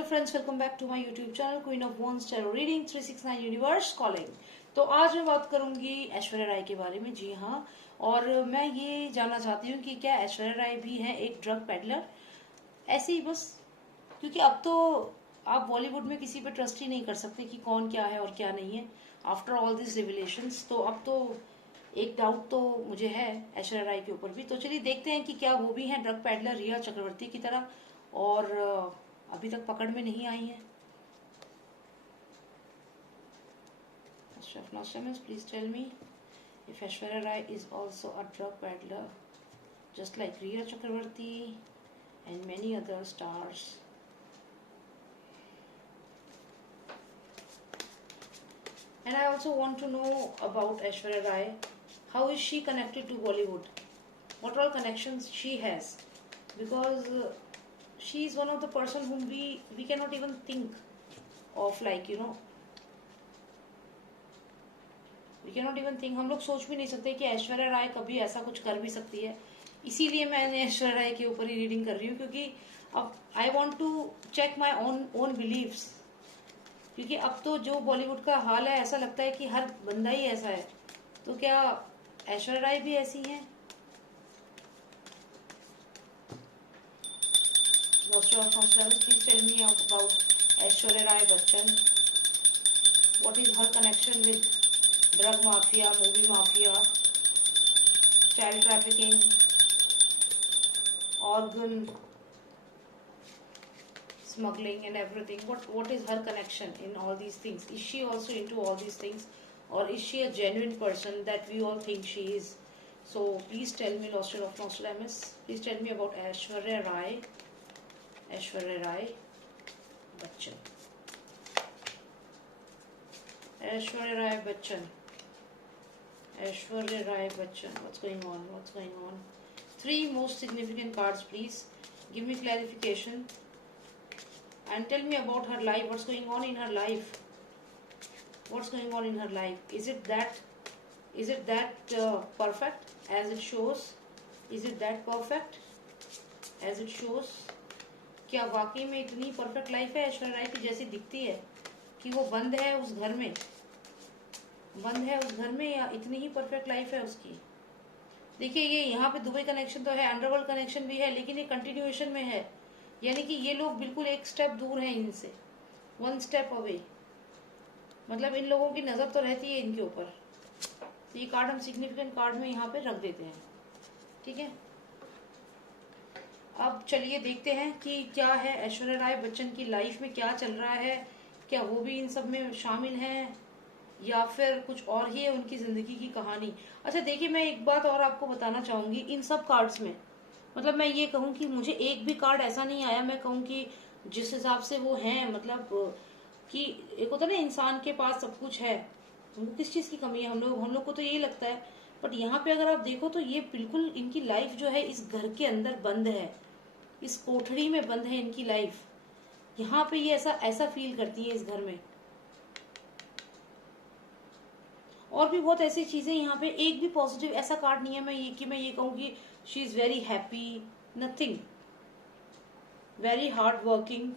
Hello friends, welcome back to my YouTube channel queen of wands tarot reading 369 universe calling. तो आज मैं बात करूंगी ऐश्वर्या राय के बारे में। जी हाँ, और मैं ये जानना चाहती हूँ कि क्या ऐश्वर्या राय भी है एक ड्रग पेडलर, ऐसे ही बस। क्योंकि अब तो आप बॉलीवुड में किसी पे ट्रस्ट ही नहीं कर सकते कि कौन क्या है और क्या नहीं है आफ्टर ऑल दिस रिविलेशंस। तो अब तो एक डाउट तो मुझे है ऐश्वर्या राय के ऊपर भी। तो चलिए देखते हैं कि क्या वो भी हैं ड्रग पेडलर रिया चक्रवर्ती की तरह, और अभी तक पकड़ में नहीं आई है। Please tell me if Aishwarya Rai is also a drug peddler, just like Riya Chakravarti and many other stars. And I also want to know about Aishwarya Rai. How is she connected to Bollywood? What all connections she has? Because she is one of the person whom we cannot even think of, like we cannot even think। हम लोग सोच भी नहीं सकते कि ऐश्वर्या राय कभी ऐसा कुछ कर भी सकती है। इसीलिए मैंने ऐश्वर्या राय के ऊपर ही रीडिंग कर रही हूँ, क्योंकि अब I want to check my own beliefs. क्योंकि अब तो जो बॉलीवुड का हाल है, ऐसा लगता है कि हर बंदा ही ऐसा है। तो क्या ऐश्वर्या राय भी ऐसी हैं? Please tell me about Aishwarya Rai Bachchan. What is her connection with drug mafia, movie mafia, child trafficking, organ smuggling and everything? What is her connection in all these things? Is she also into all these things, or is she a genuine person that we all think she is? So please tell me, Loster of Nostradamus, please tell me about Aishwarya Rai Bachchan. Aishwarya Rai Bachchan. What's going on? Three most significant cards, please. Give me clarification and tell me about her life. What's going on in her life? Is it that perfect as it shows? क्या वाकई में इतनी perfect life है ऐश्वर्या राय की जैसी दिखती है, कि वो बंद है उस घर में, या इतनी ही परफेक्ट लाइफ है उसकी? देखिए, ये यहाँ पे दुबई कनेक्शन तो है, अंडरवर्ल्ड कनेक्शन भी है, लेकिन ये कंटिन्यूएशन में है। यानी कि ये लोग बिल्कुल एक स्टेप दूर हैं इनसे, वन स्टेप अवे। मतलब इन लोगों की नजर तो रहती है इनके ऊपर। तो ये कार्ड हम सिग्निफिकेंट कार्ड में यहाँ पे रख देते हैं, ठीक है। अब चलिए देखते हैं कि क्या है ऐश्वर्या राय बच्चन की लाइफ में, क्या चल रहा है। क्या वो भी इन सब में शामिल हैं, या फिर कुछ और ही है उनकी जिंदगी की कहानी? अच्छा देखिए, मैं एक बात और आपको बताना चाहूंगी इन सब कार्ड्स में। मतलब मैं ये कहूँ कि मुझे एक भी कार्ड ऐसा नहीं आया, मैं कहूँ कि जिस हिसाब से वो हैं, मतलब कि एक होता है ना इंसान के पास सब कुछ है, उनको किस चीज की कमी है? हम लोग को तो यही लगता है। बट यहाँ पे अगर आप देखो तो ये बिल्कुल इनकी लाइफ जो है इस घर के अंदर बंद है, इस कोठरी में बंद है इनकी लाइफ। यहाँ पे ये ऐसा फील करती है इस घर में। और भी बहुत ऐसी चीजें यहाँ पे, एक भी पॉजिटिव ऐसा कार्ड नहीं है मैं ये कहूँ कि she is very happy, nothing. Very hard working,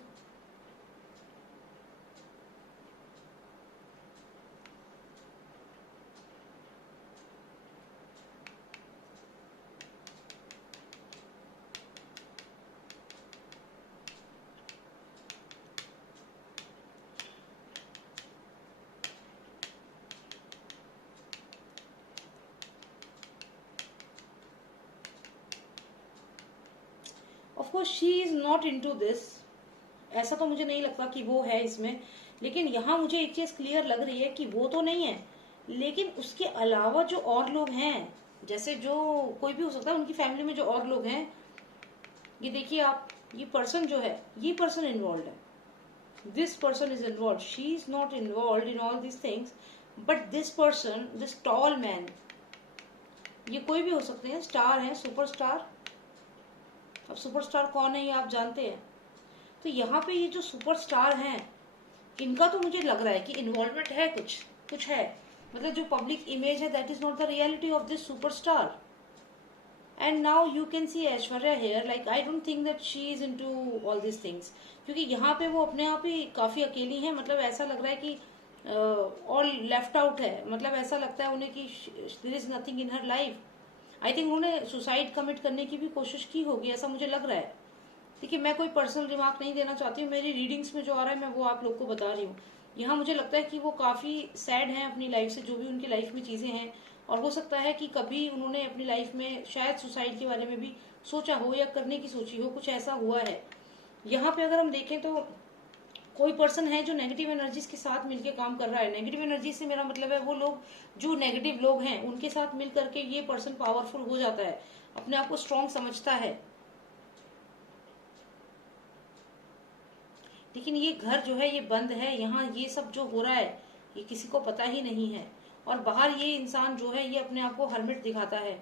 of course she is not into this. ऐसा तो मुझे नहीं लगता कि वो है इसमें। लेकिन यहाँ मुझे एक चीज क्लियर लग रही है कि वो तो नहीं है, लेकिन उसके अलावा जो और लोग हैं, जैसे जो कोई भी हो सकता है उनकी फैमिली में जो और लोग हैं, ये देखिए आप, ये पर्सन जो है, ये पर्सन इन्वॉल्व है। This person is involve, she is not involve in all this things, but this person, this tall man, ये कोई भी हो सकते हैं, स्टार है, सुपरस्टार। अब सुपरस्टार कौन है ये आप जानते हैं। तो यहाँ पे ये जो सुपरस्टार हैं, इनका तो मुझे लग रहा है कि इन्वॉल्वमेंट है, कुछ है। मतलब जो पब्लिक इमेज है, that is not the reality of this superstar. And now you can see Aishwarya here, like I don't think that she is into all this things, क्योंकि यहाँ पे वो अपने आप ही काफी अकेली है। मतलब ऐसा लग रहा है कि ऑल लेफ्ट आउट है, मतलब ऐसा लगता है उन्हें कि there is nothing in her life. I think उन्होंने सुसाइड कमिट करने की भी कोशिश की होगी, ऐसा मुझे लग रहा है। देखिए, मैं कोई पर्सनल रिमार्क नहीं देना चाहती हूँ, मेरी रीडिंग्स में जो आ रहा है मैं वो आप लोग को बता रही हूँ। यहाँ मुझे लगता है कि वो काफी सैड हैं अपनी लाइफ से, जो भी उनकी लाइफ में चीजें हैं, और हो सकता है कि कभी उन्होंने अपनी लाइफ में शायद सुसाइड के बारे में भी सोचा हो या करने की सोची हो, कुछ ऐसा हुआ है। यहाँ पे अगर हम देखें तो कोई पर्सन है जो नेगेटिव एनर्जीज के साथ मिलकर काम कर रहा है। नेगेटिव एनर्जी से मेरा मतलब है वो लोग जो नेगेटिव लोग हैं उनके साथ मिल करके ये पर्सन पावरफुल हो जाता है, अपने आप को स्ट्रांग समझता है। लेकिन ये घर जो है ये बंद है, यहाँ ये सब जो हो रहा है ये किसी को पता ही नहीं है। और बाहर ये इंसान जो है ये अपने आप को हर्मिट दिखाता है,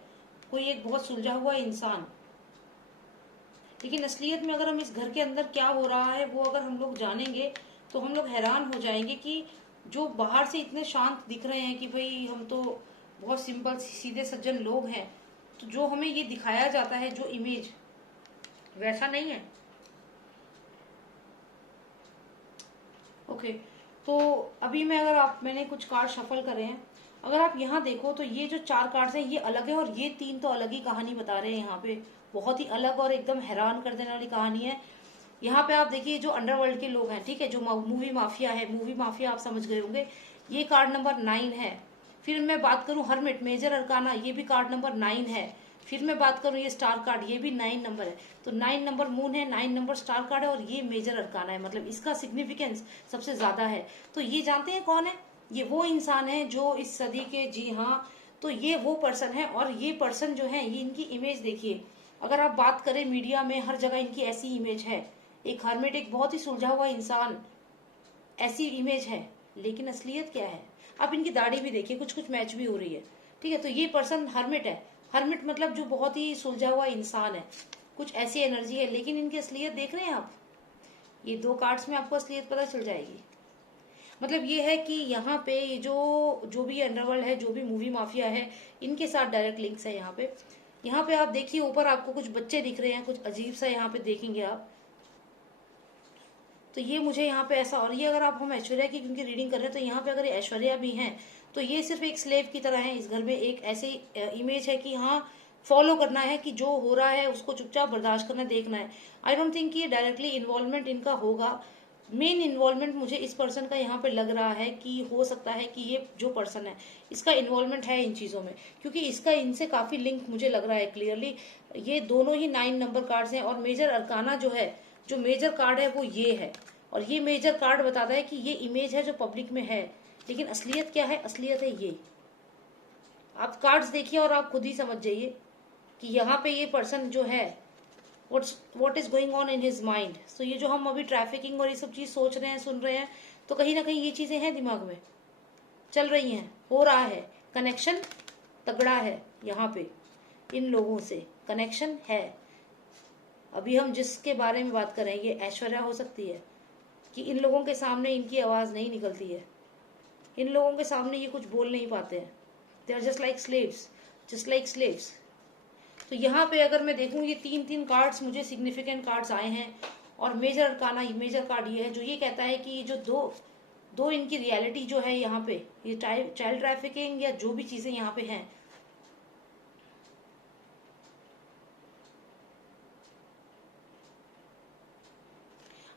कोई एक बहुत सुलझा हुआ इंसान। लेकिन असलियत में अगर हम इस घर के अंदर क्या हो रहा है वो अगर हम लोग जानेंगे तो हम लोग हैरान हो जाएंगे कि जो बाहर से इतने शांत दिख रहे हैं कि भाई हम तो बहुत सिंपल सीधे सज्जन लोग हैं, तो जो हमें ये दिखाया जाता है जो इमेज, वैसा नहीं है। ओके, तो अभी मैं अगर आप मैंने कुछ कार्ड शफल करे हैं, अगर आप यहाँ देखो तो ये जो 4 कार्ड्स हैं ये अलग है, और ये 3 तो अलग ही कहानी बता रहे हैं। यहाँ पे बहुत ही अलग और एकदम हैरान कर देने वाली कहानी है। यहाँ पे आप देखिए जो अंडरवर्ल्ड के लोग हैं, ठीक है, जो मूवी माफिया है, मूवी माफिया आप समझ गए होंगे, ये कार्ड नंबर 9 है। फिर मैं बात करूं हर्मिट मेजर अरकाना, ये भी कार्ड नंबर 9 है। फिर मैं बात करूं ये स्टार कार्ड, ये भी 9 नंबर है। तो 9 नंबर मून है, 9 नंबर स्टार कार्ड है, और ये मेजर अरकाना है, मतलब इसका सिग्निफिकेंस सबसे ज्यादा है। तो ये जानते हैं कौन है? ये वो इंसान है जो इस सदी के, जी हाँ, तो ये वो पर्सन है। और ये पर्सन जो है, ये इनकी इमेज देखिए, अगर आप बात करें मीडिया में हर जगह इनकी ऐसी इमेज है, एक हर्मिट, एक बहुत ही सुलझा हुआ इंसान, ऐसी इमेज है। लेकिन असलियत क्या है? आप इनकी दाढ़ी भी देखिए, कुछ कुछ मैच भी हो रही है, ठीक है। तो ये पर्सन हर्मिट है। हर्मिट मतलब जो बहुत ही सुलझा हुआ इंसान है, कुछ ऐसी एनर्जी है। लेकिन इनकी असलियत देख रहे हैं आप, ये 2 कार्ड्स में आपको असलियत पता चल जाएगी। मतलब ये है कि यहाँ पे ये जो भी अंडरवर्ल्ड है, जो भी मूवी माफिया है, इनके साथ डायरेक्ट लिंक्स है यहाँ पे। यहाँ पे आप देखिए ऊपर आपको कुछ बच्चे दिख रहे हैं, कुछ अजीब सा यहाँ पे देखेंगे आप। तो ये मुझे यहाँ पे ऐसा, और ये अगर आप हम ऐश्वर्या की क्योंकि रीडिंग कर रहे हैं, तो यहाँ पे अगर ऐश्वर्या भी हैं तो ये सिर्फ एक स्लेव की तरह है इस घर में। एक ऐसी इमेज है कि हाँ, फॉलो करना है, कि जो हो रहा है उसको चुपचाप बर्दाश्त करना, देखना है। आई डोंट थिंक ये डायरेक्टली इन्वॉल्वमेंट इनका होगा। मेन इन्वॉल्वमेंट मुझे इस पर्सन का यहाँ पे लग रहा है कि हो सकता है कि ये जो पर्सन है इसका इन्वॉल्वमेंट है इन चीजों में, क्योंकि इसका इनसे काफी लिंक मुझे लग रहा है क्लियरली। ये दोनों ही 9 नंबर कार्ड्स हैं, और मेजर अरकाना जो है, जो मेजर कार्ड है वो ये है। और ये मेजर कार्ड बताता है कि ये इमेज है जो पब्लिक में है, लेकिन असलियत क्या है? असलियत है ये। आप कार्ड्स देखिए और आप खुद ही समझ जाइए कि यहाँ पे ये पर्सन जो है, what is going on in his mind. So ये जो हम अभी ट्रैफिकिंग और ये सब चीज सोच रहे हैं, सुन रहे हैं, तो कहीं ना कहीं ये चीजें हैं दिमाग में चल रही हैं, हो रहा है। कनेक्शन तगड़ा है यहाँ पे, इन लोगों से कनेक्शन है। अभी हम जिसके बारे में बात करें, ये ऐश्वर्या हो सकती है कि इन लोगों के सामने इनकी आवाज नहीं निकलती है, इन लोगों के सामने ये कुछ बोल नहीं पाते हैं। They are just like slaves, just like slaves. तो यहाँ पे अगर मैं देखूं, ये 3 कार्ड्स मुझे सिग्निफिकेंट कार्ड्स आए हैं। और मेजर अरकाना, मेजर कार्ड ये है जो ये कहता है कि ये जो दो इनकी रियलिटी जो है यहाँ पे, ये चाइल्ड ट्रैफिकिंग या जो भी चीजें यहाँ पे हैं,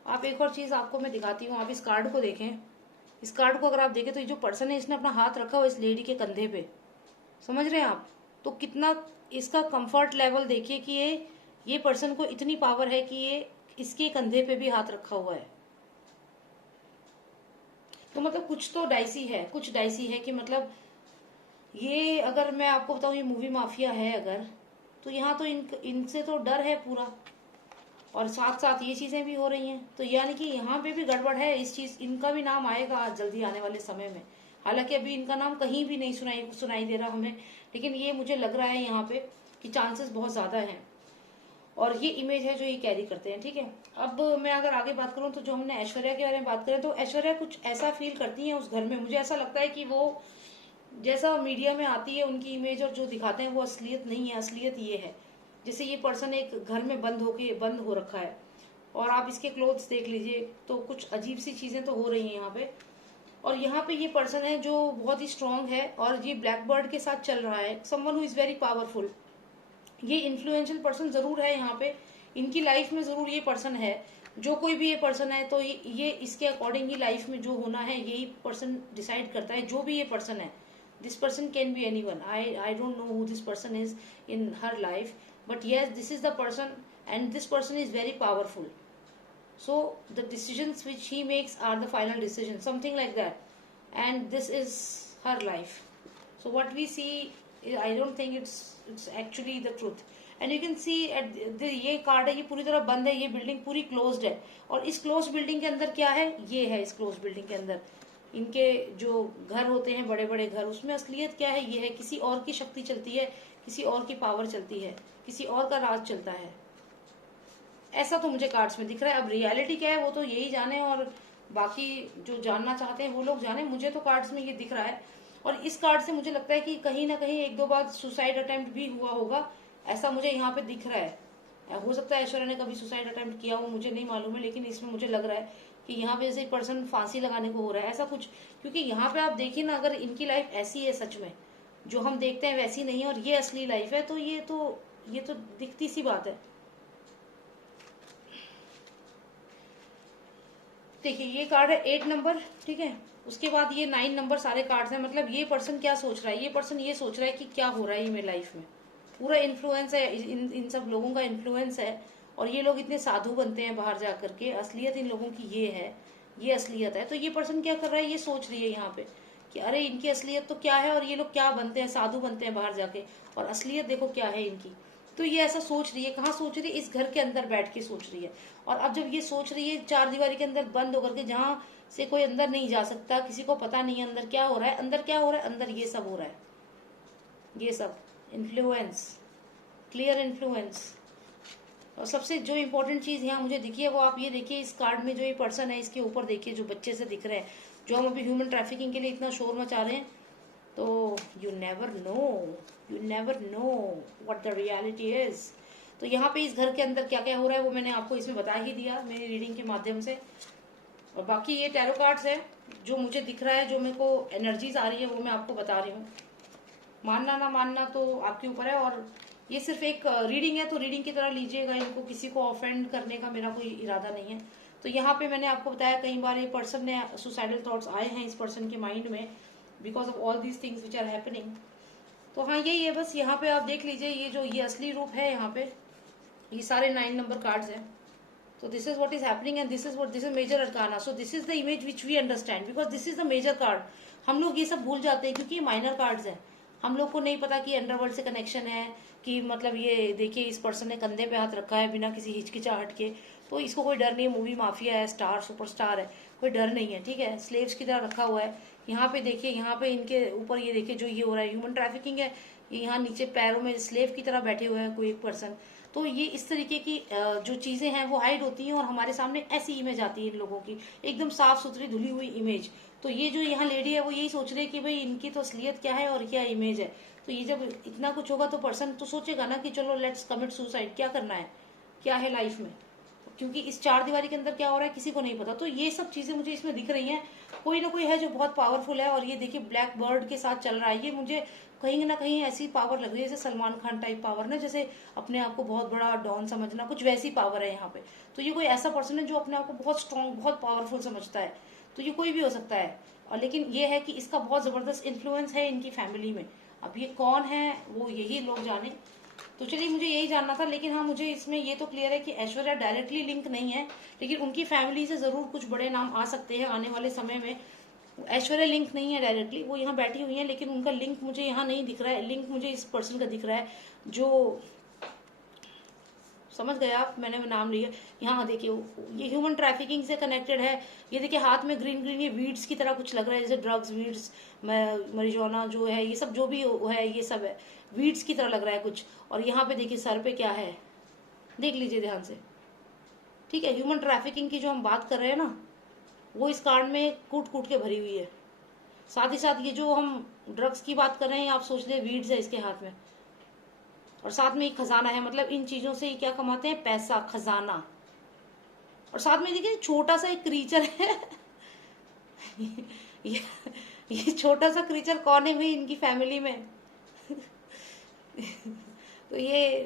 आप एक और चीज आपको मैं दिखाती हूँ, आप इस कार्ड को देखें। इस कार्ड को अगर आप देखें तो ये जो पर्सन है इसने अपना हाथ रखा हुआ इस लेडी के कंधे पे, समझ रहे हैं आप? तो कितना इसका कंफर्ट लेवल देखिए कि ये पर्सन को इतनी पावर है कि ये इसके कंधे पे भी हाथ रखा हुआ है। तो मतलब कुछ तो डाइसी है, कुछ डाइसी है कि मतलब ये, अगर मैं आपको बताऊं ये मूवी माफिया है अगर, तो यहाँ तो इनसे तो डर है पूरा, और साथ साथ ये चीजें भी हो रही हैं। तो यानी कि यहाँ पे भी गड़बड़ है। इस चीज, इनका भी नाम आएगा आज जल्दी आने वाले समय में। हालांकि अभी इनका नाम कहीं भी नहीं सुनाई दे रहा हमें, लेकिन ये मुझे लग रहा है यहाँ पे कि चांसेस बहुत ज्यादा हैं। और ये इमेज है जो ये कैरी करते हैं, ठीक है। अब मैं अगर आगे बात करूं तो जो हमने ऐश्वर्या के बारे में बात करें, तो ऐश्वर्या कुछ ऐसा फील करती है उस घर में। मुझे ऐसा लगता है कि वो जैसा मीडिया में आती है उनकी इमेज और जो दिखाते हैं वो असलियत नहीं है, असलियत ये है। जैसे ये पर्सन एक घर में बंद हो रखा है, और आप इसके क्लोथ्स देख लीजिए तो कुछ अजीब सी चीजें तो हो रही हैं यहाँ पे। और यहाँ पे ये पर्सन है जो बहुत ही स्ट्रांग है, और ये ब्लैक बर्ड के साथ चल रहा है, someone who is very powerful. ये इन्फ्लुएंशियल पर्सन जरूर है यहाँ पे, इनकी लाइफ में जरूर ये पर्सन है। जो कोई भी ये पर्सन है तो ये इसके अकॉर्डिंग ही लाइफ में जो होना है यही पर्सन डिसाइड करता है। जो भी ये पर्सन है, this person can be anyone, I don't know who this person is in her life, but yes this is the person, and this person is very powerful. So the decisions which he makes are the final decision, something like that. And this is her life. So what we see, I don't think it's actually the truth. And you can see at the ये card है, ये पूरी तरह बंद है, ये building पूरी closed है, और इस क्लोज बिल्डिंग के अंदर क्या है, ये है इस क्लोज बिल्डिंग के अंदर इनके जो घर होते हैं, बड़े बड़े घर, उसमें असलियत क्या है, ये है किसी और की शक्ति चलती है, किसी और की पावर चलती है, किसी और का राज चलता है। ऐसा तो मुझे कार्ड्स में दिख रहा है। अब रियलिटी क्या है वो तो यही जाने, और बाकी जो जानना चाहते हैं वो लोग जाने। मुझे तो कार्ड्स में ये दिख रहा है, और इस कार्ड से मुझे लगता है कि कहीं ना कहीं एक दो बार सुसाइड अटेम्प्ट भी हुआ होगा, ऐसा मुझे यहाँ पे दिख रहा है। हो सकता है ऐश्वर्या ने कभी सुसाइड अटेम्प्ट किया हो, मुझे नहीं मालूम है, लेकिन इसमें मुझे लग रहा है कि यहाँ पे जैसे पर्सन फांसी लगाने को हो रहा है, ऐसा कुछ। क्योंकि यहाँ पे आप देखिए ना, अगर इनकी लाइफ ऐसी है सच में, जो हम देखते हैं वैसी नहीं है, और ये असली लाइफ है, तो ये तो दिखती सी बात है। देखिए ये कार्ड है 8 नंबर, ठीक है, उसके बाद ये 9 नंबर, सारे कार्ड्स हैं। मतलब ये पर्सन क्या सोच रहा है, ये पर्सन ये सोच रहा है कि क्या हो रहा है ये मेरी लाइफ में, पूरा इन्फ्लुएंस है, इन सब लोगों का इन्फ्लुएंस है, और ये लोग इतने साधु बनते हैं बाहर जा करके, असलियत इन लोगों की ये है, ये असलियत है। तो ये पर्सन क्या कर रहा है, ये सोच रही है यहाँ पे कि अरे इनकी असलियत तो क्या है, और ये लोग क्या बनते हैं, साधु बनते हैं बाहर जाके, और असलियत देखो क्या है इनकी। तो ये ऐसा सोच रही है, कहाँ सोच रही है, इस घर के अंदर बैठ के सोच रही है। और अब जब ये सोच रही है चार दीवारी के अंदर बंद होकर के, जहाँ से कोई अंदर नहीं जा सकता, किसी को पता नहीं है अंदर क्या हो रहा है, अंदर क्या हो रहा है, अंदर ये सब हो रहा है, ये सब इन्फ्लुएंस, क्लियर इन्फ्लुएंस। और सबसे जो इम्पोर्टेंट चीज यहाँ मुझे दिखी है वो आप ये देखिए, इस कार्ड में जो ये पर्सन है इसके ऊपर देखिए, जो बच्चे से दिख रहे हैं, जो हम अभी ह्यूमन ट्रैफिकिंग के लिए इतना शोर मचा रहे हैं, तो you never know what the reality is. तो यहाँ पे इस घर के अंदर क्या क्या हो रहा है वो मैंने आपको इसमें बता ही दिया मेरी रीडिंग के माध्यम से। और बाकी ये टैरो कार्ड्स है, जो मुझे दिख रहा है, जो मेरे को एनर्जीज आ रही है वो मैं आपको बता रही हूँ। मानना ना मानना तो आपके ऊपर है, और ये सिर्फ एक रीडिंग है, तो रीडिंग की तरह लीजिएगा, इनको किसी को ऑफेंड करने का मेरा कोई इरादा नहीं है। तो यहाँ पे मैंने आपको बताया कई बार ये पर्सन ने सुसाइडल थॉट्स आए हैं इस पर्सन के माइंड में, because of all these things which are happening. तो हाँ यही है बस, यहाँ पे आप देख लीजिए, ये असली रूप है, यहाँ पे ये सारे 9 नंबर कार्ड्स हैं। So this is what is happening, and this is major arcana. So this is the image which we understand, because this is the major card. हम लोग ये सब भूल जाते हैं क्योंकि ये माइनर कार्ड्स हैं। हम लोग को नहीं पता कि अंडरवर्ल्ड से कनेक्शन है, कि मतलब ये देखिए इस पर्सन ने कंधे पे हाथ रखा है बिना किसी हिचकिचाहट के, तो इसको कोई डर नहीं है, मूवी माफिया है, स्टार सुपरस्टार है, कोई डर नहीं है, ठीक है, स्लेव्स की तरह रखा हुआ है। यहाँ पे देखिए, यहाँ पे इनके ऊपर ये देखिए जो ये हो रहा है ह्यूमन ट्रैफिकिंग है, यहाँ नीचे पैरों में स्लेव की तरह बैठे हुए हैं कोई एक पर्सन। तो ये इस तरीके की जो चीजें हैं वो हाइड होती हैं, और हमारे सामने ऐसी इमेज आती है इन लोगों की, एकदम साफ सुथरी धुली हुई इमेज। तो ये जो यहाँ लेडी है वो यही सोच रही है कि भाई इनकी तो असलियत क्या है और क्या इमेज है। तो ये जब इतना कुछ होगा तो पर्सन तो सोचेगा ना कि चलो लेट्स कमिट सुसाइड, क्या करना है, क्या है लाइफ में, क्योंकि इस चार दीवारी के अंदर क्या हो रहा है किसी को नहीं पता। तो ये सब चीजें मुझे इसमें दिख रही हैं, कोई ना कोई है जो बहुत पावरफुल है, और ये देखिए ब्लैक बर्ड के साथ चल रहा है। ये मुझे कहीं ना कहीं ऐसी पावर लग रही है जैसे सलमान खान टाइप पावर ना, जैसे अपने आप को बहुत बड़ा डॉन समझना, कुछ वैसी पावर है यहाँ पे। तो ये कोई ऐसा पर्सन है जो अपने आप को बहुत स्ट्रॉन्ग, बहुत पावरफुल समझता है। तो ये कोई भी हो सकता है, और लेकिन ये है कि इसका बहुत जबरदस्त इन्फ्लुएंस है इनकी फैमिली में। अब ये कौन है वो यही लोग जाने। तो चलिए मुझे यही जानना था, लेकिन हाँ मुझे इसमें ये तो क्लियर है कि ऐश्वर्या डायरेक्टली लिंक नहीं है, लेकिन उनकी फैमिली से जरूर कुछ बड़े नाम आ सकते हैं आने वाले समय में। ऐश्वर्या लिंक नहीं है डायरेक्टली, वो यहाँ बैठी हुई है, लेकिन उनका लिंक मुझे यहाँ नहीं दिख रहा है। लिंक मुझे इस पर्सन का दिख रहा है, जो समझ गए आप, मैंने वो नाम लिया। यहाँ देखिए ये ह्यूमन ट्रैफिकिंग से कनेक्टेड है। ये देखिए हाथ में ग्रीन ग्रीन ये वीड्स की तरह कुछ लग रहा है, जैसे ड्रग्स, वीड्स, मरिजुआना जो है, ये सब जो भी है ये सब है, वीड्स की तरह लग रहा है कुछ। और यहाँ पे देखिए सर पे क्या है, देख लीजिए ध्यान से, ठीक है। ह्यूमन ट्रैफिकिंग की जो हम बात कर रहे हैं ना, वो इस कार्ड में कूट कूट के भरी हुई है। साथ ही साथ ये जो हम ड्रग्स की बात कर रहे हैं, आप सोच ले वीड्स है इसके हाथ में, और साथ में एक खजाना है, मतलब इन चीजों से ये क्या कमाते हैं, पैसा, खजाना। और साथ में देखिए छोटा सा एक क्रीचर है ये, ये छोटा सा क्रीचर कौन है भाई इनकी फैमिली में तो ये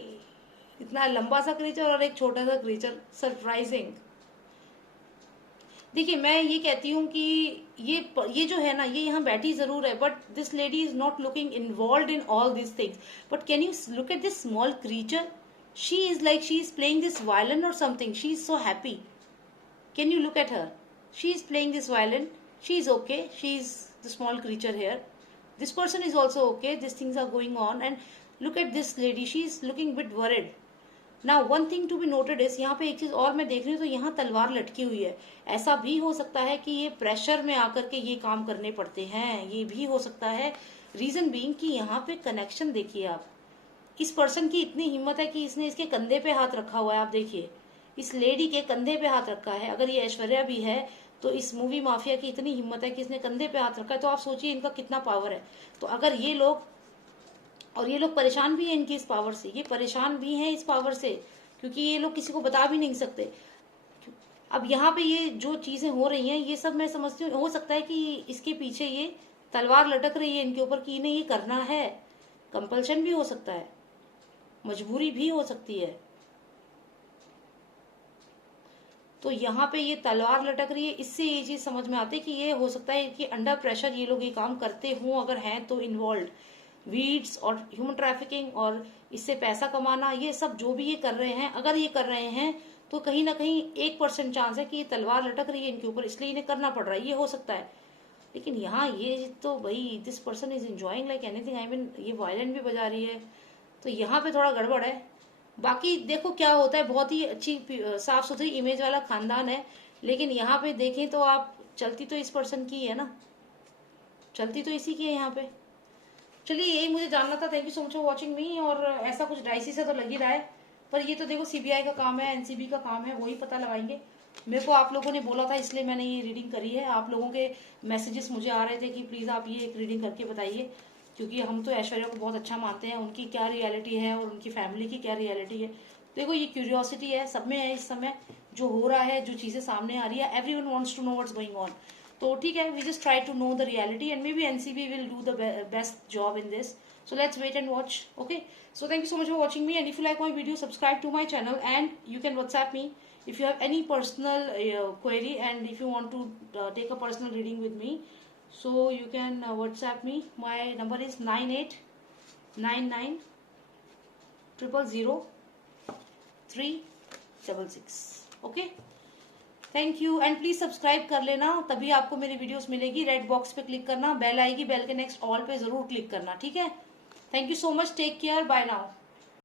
इतना लंबा सा क्रीचर और एक छोटा सा क्रीचर, सरप्राइजिंग। देखिए मैं ये कहती हूँ कि ये जो है ना, ये यहाँ बैठी जरूर है, but this lady is not looking involve in all this things. But can you look at this small creature, she is like she is playing this violin और something, she is so happy. Can you look at her? She is playing this violin. She is okay. She is the small creature here. This person is also okay. These things are going on. And look at this lady. She is looking a bit worried. Now one thing to be noted is, यहाँ पे एक चीज और मैं देख रही हूँ, तो यहाँ तलवार लटकी हुई है। ऐसा भी हो सकता है कि ये प्रेशर में आकर के ये काम करने पड़ते हैं, ये भी हो सकता है। रीजन बीइंग कि यहाँ पे कनेक्शन देखिए आप, इस पर्सन की इतनी हिम्मत है कि इसने इसके कंधे पे हाथ रखा हुआ है। आप देखिए इस लेडी के कंधे पे हाथ रखा है। अगर ये ऐश्वर्या भी है तो इस मूवी माफिया की इतनी हिम्मत है कि इसने कंधे पे हाथ रखा है, तो आप सोचिए इनका कितना पावर है। तो अगर ये लोग, और ये लोग परेशान भी हैं इनकी इस पावर से, ये परेशान भी हैं इस पावर से, क्योंकि ये लोग किसी को बता भी नहीं सकते। अब यहाँ पे ये जो चीजें हो रही हैं, ये सब मैं समझती हूँ हो सकता है कि इसके पीछे ये तलवार लटक रही है इनके ऊपर कि इन्हें ये करना है। कंपल्शन भी हो सकता है, मजबूरी भी हो सकती है। तो यहाँ पे ये तलवार लटक रही है, इससे ये चीज समझ में आती है कि ये हो सकता है कि अंडर प्रेशर ये लोग ये काम करते हों, अगर हैं तो इन्वॉल्व, वीड्स और ह्यूमन ट्रैफिकिंग और इससे पैसा कमाना, ये सब जो भी ये कर रहे हैं, अगर ये कर रहे हैं तो कहीं ना कहीं 1% चांस है कि ये तलवार लटक रही है इनके ऊपर, इसलिए इन्हें करना पड़ रहा है, ये हो सकता है। लेकिन यहाँ ये तो भाई this person is enjoying like anything, I mean ये वायलिन भी बजा रही है, तो यहाँ पे थोड़ा गड़बड़ है। बाकी देखो क्या होता है, बहुत ही अच्छी साफ सुथरी इमेज वाला खानदान है, लेकिन यहाँ पे देखें तो आप, चलती तो इस पर्सन की है ना, चलती तो इसी की है यहाँ पे। चलिए यही मुझे जानना था। Thank you so much for watching मी। और ऐसा कुछ डाइसी से तो लग ही रहा है, पर ये तो देखो सीबीआई का काम है, एनसीबी का काम है, वही पता लगाएंगे। मेरे को आप लोगों ने बोला था इसलिए मैंने ये रीडिंग करी है। आप लोगों के मैसेजेस मुझे आ रहे थे कि प्लीज आप ये एक रीडिंग करके बताइए, क्योंकि हम तो ऐश्वर्या को बहुत अच्छा मानते हैं, उनकी क्या रियलिटी है और उनकी फैमिली की क्या रियलिटी है। देखो ये क्यूरियोसिटी है, सब में है इस समय, जो हो रहा है, जो चीजें सामने आ रही है, everyone wants to know what's going on. तो ठीक है, we just try to know the reality and maybe NCB will do the best job in this. So let's wait and watch. Okay, so thank you so much for watching me, and if you like my video, subscribe to my channel, and you can WhatsApp me if you have any personal query, and if you want to take a personal reading with me, so you can WhatsApp me. My number is 9899000366. Okay, thank you, and please subscribe कर लेना, तभी आपको मेरी videos मिलेगी। Red box पे click करना, bell आएगी, bell के नेक्स्ट ऑल पे जरूर क्लिक करना, ठीक है। Thank you so much, take care, bye now.